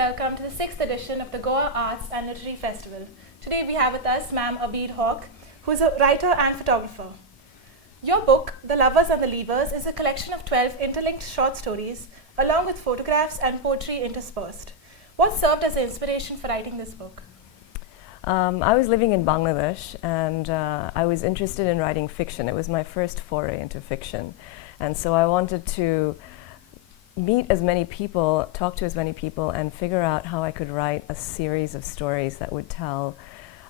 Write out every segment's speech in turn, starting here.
welcome to the 6th edition of the Goa Arts and Literary Festival. Today we have with us Ma'am Abeer Hoque, who is a writer and photographer. Your book, The Lovers and the Leavers, is a collection of 12 interlinked short stories, along with photographs and poetry interspersed. What served as the inspiration for writing this book? I was living in Bangladesh, and I was interested in writing fiction. It was my first foray into fiction. And so I wanted to meet as many people, talk to as many people, and figure out how I could write a series of stories that would tell,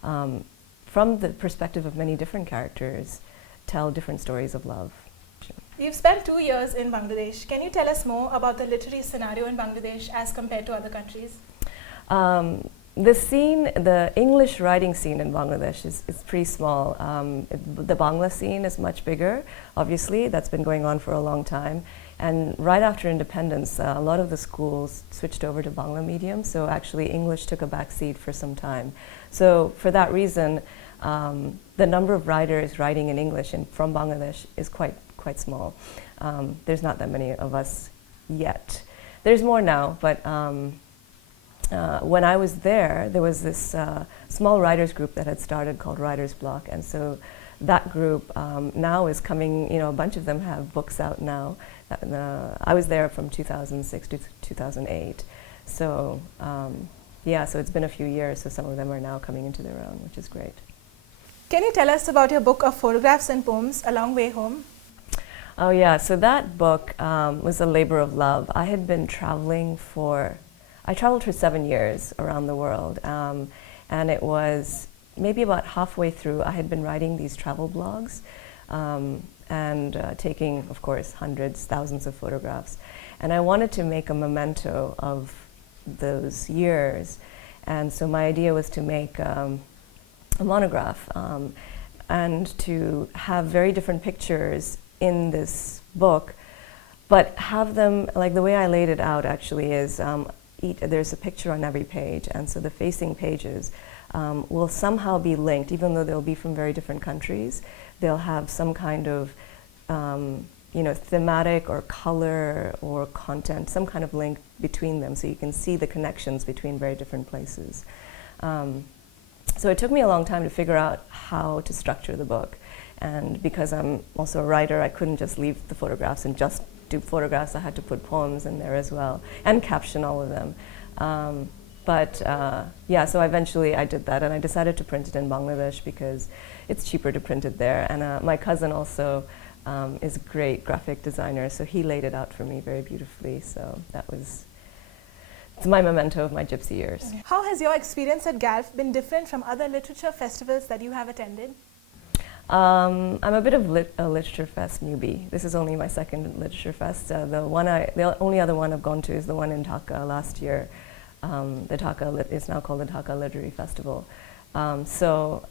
from the perspective of many different characters, tell different stories of love. You've spent 2 years in Bangladesh. Can you tell us more about the literary scenario in Bangladesh as compared to other countries? The English writing scene in Bangladesh is pretty small. The Bangla scene is much bigger, obviously. That's been going on for a long time. And right after independence, a lot of the schools switched over to Bangla medium, so actually English took a back seat for some time. So for that reason, the number of writers writing in English from Bangladesh is quite small. There's not that many of us yet. There's more now, but when I was there was this small writers group that had started called Writers Block, and so that group now is coming, a bunch of them have books out now. I was there from 2006 to 2008. So so it's been a few years, so some of them are now coming into their own, which is great. Can you tell us about your book of photographs and poems, A Long Way Home? Oh yeah, so that book was a labor of love. I traveled for 7 years around the world, and it was maybe about halfway through I had been writing these travel blogs and taking, of course, hundreds, thousands of photographs. And I wanted to make a memento of those years, and so my idea was to make a monograph and to have very different pictures in this book, but have them, like the way I laid it out actually is there's a picture on every page, and so the facing pages will somehow be linked, even though they'll be from very different countries. They'll have some kind of thematic or color or content, some kind of link between them, so you can see the connections between very different places. So it took me a long time to figure out how to structure the book, and because I'm also a writer, I couldn't just leave the photographs and just do photographs. I had to put poems in there as well and caption all of them. So eventually I did that, and I decided to print it in Bangladesh because it's cheaper to print it there. And my cousin also is a great graphic designer, so he laid it out for me very beautifully. So it's my memento of my gypsy years. Okay. How has your experience at GALF been different from other literature festivals that you have attended? I'm a bit of a Literature Fest newbie. This is only my second Literature Fest. The only other one I've gone to is the one in Dhaka last year. The Dhaka is now called the Dhaka Literary Festival. So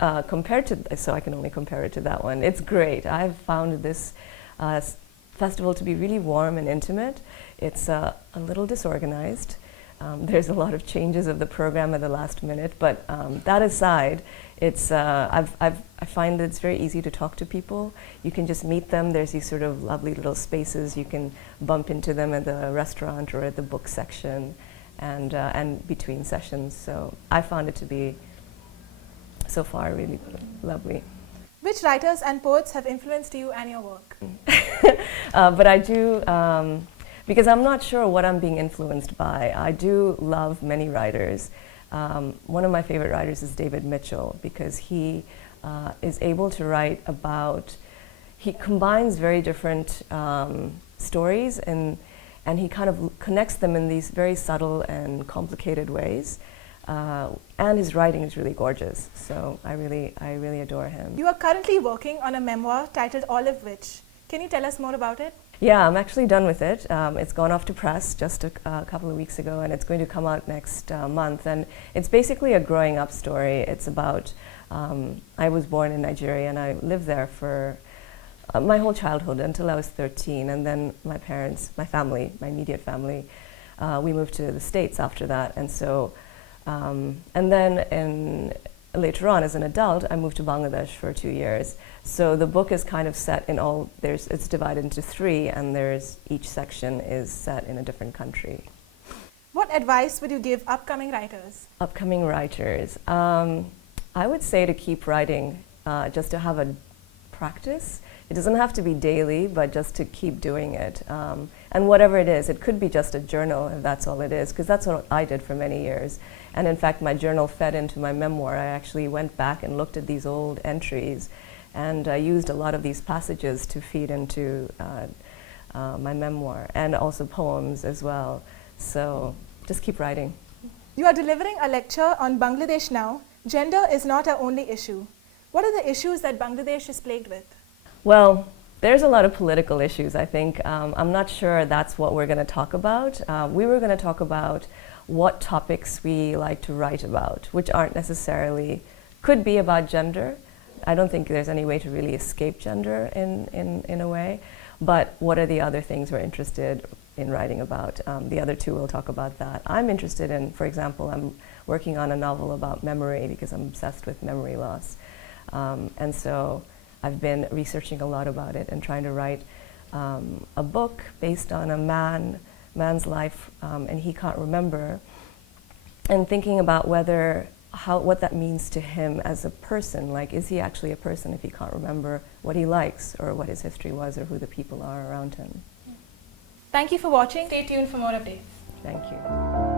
I can only compare it to that one. It's great. I've found this festival to be really warm and intimate. It's a little disorganized. There's a lot of changes of the program at the last minute, but that aside, I find that it's very easy to talk to people. You can just meet them. There's these sort of lovely little spaces. You can bump into them at the restaurant or at the book section, and between sessions. So I found it to be, so far, really lovely. Which writers and poets have influenced you and your work? But I do, because I'm not sure what I'm being influenced by. I do love many writers. One of my favorite writers is David Mitchell, because he is able to write he combines very different stories, and he kind of connects them in these very subtle and complicated ways. And his writing is really gorgeous, so I really adore him. You are currently working on a memoir titled Olive Witch. Can you tell us more about it? Yeah, I'm actually done with it. It's gone off to press just a couple of weeks ago, and it's going to come out next month. And it's basically a growing up story. It's about, I was born in Nigeria, and I lived there for my whole childhood until I was 13. And then my parents, my family, my immediate family, we moved to the States after that. And so, and then later on as an adult, I moved to Bangladesh for 2 years. So the book is kind of set in it's divided into 3, and each section is set in a different country. What advice would you give upcoming writers? Upcoming writers. I would say to keep writing, just to have a practice. It doesn't have to be daily, but just to keep doing it. And whatever it is, it could be just a journal if that's all it is, because that's what I did for many years. And in fact, my journal fed into my memoir. I actually went back and looked at these old entries, and I used a lot of these passages to feed into my memoir, and also poems as well. So just keep writing. You are delivering a lecture on Bangladesh now. Gender is not our only issue. What are the issues that Bangladesh is plagued with? Well, there's a lot of political issues, I think. I'm not sure that's what we're going to talk about. We were going to talk about what topics we like to write about, which aren't necessarily, could be about gender. I don't think there's any way to really escape gender in a way. But what are the other things we're interested in writing about? The other two will talk about that. I'm interested in, for example, I'm working on a novel about memory because I'm obsessed with memory loss. And so I've been researching a lot about it and trying to write a book based on a man's life, and he can't remember, and thinking about what that means to him as a person. Like, is he actually a person if he can't remember what he likes or what his history was or who the people are around him? Thank you for watching. Stay tuned for more updates. Thank you.